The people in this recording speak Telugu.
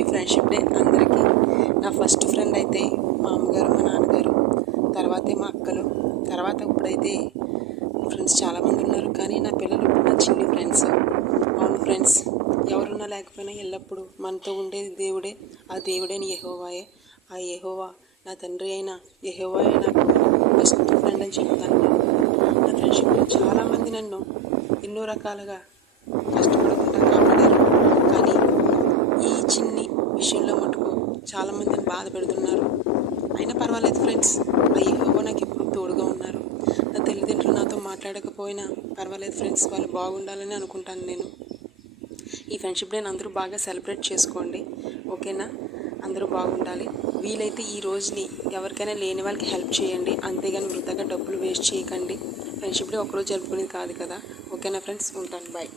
హ్యాపీ ఫ్రెండ్షిప్ డే అందరికీ. నా ఫస్ట్ ఫ్రెండ్ అయితే మా అమ్మగారు, మా నాన్నగారు, తర్వాతే మా అక్కలు, తర్వాత ఇప్పుడైతే ఫ్రెండ్స్ చాలామంది ఉన్నారు. కానీ నా పిల్లలు ఇప్పుడు నా చిన్ని ఫ్రెండ్స్. అవును ఫ్రెండ్స్, ఎవరున్నా లేకపోయినా ఎల్లప్పుడూ మనతో ఉండేది దేవుడే. ఆ దేవుడైన యెహోవాయే. ఆ యెహోవా నా తండ్రి అయిన యెహోవాయే నాకు బెస్ట్ ఫ్రెండ్ అని చెప్తాను. నా ఫ్రెండ్షిప్లో చాలామంది నన్ను ఎన్నో రకాలుగా కష్టపడకుండా కాపాడారు. కానీ ఈ చిన్ని విషయంలో మటుకు చాలామంది నన్ను బాధ పెడుతున్నారు. అయినా పర్వాలేదు ఫ్రెండ్స్, ఆ యెహోవా నాకు ఎప్పుడు తోడుగా ఉన్నారు. నా తల్లిదండ్రులు నాతో మాట్లాడకపోయినా పర్వాలేదు ఫ్రెండ్స్, వాళ్ళు బాగుండాలని అనుకుంటాను నేను. ఈ ఫ్రెండ్షిప్ డేని అందరూ బాగా సెలబ్రేట్ చేసుకోండి, ఓకేనా? అందరూ బాగుండాలి. వీలైతే ఈ రోజుని ఎవరికైనా లేని వాళ్ళకి హెల్ప్ చేయండి, అంతేగాని వృధాగా డబ్బులు వేస్ట్ చేయకండి. ఫ్రెండ్షిప్ డే ఒక్కరోజు జరుపుకునేది కాదు కదా. ఓకేనా ఫ్రెండ్స్, ఉంటాను, బాయ్.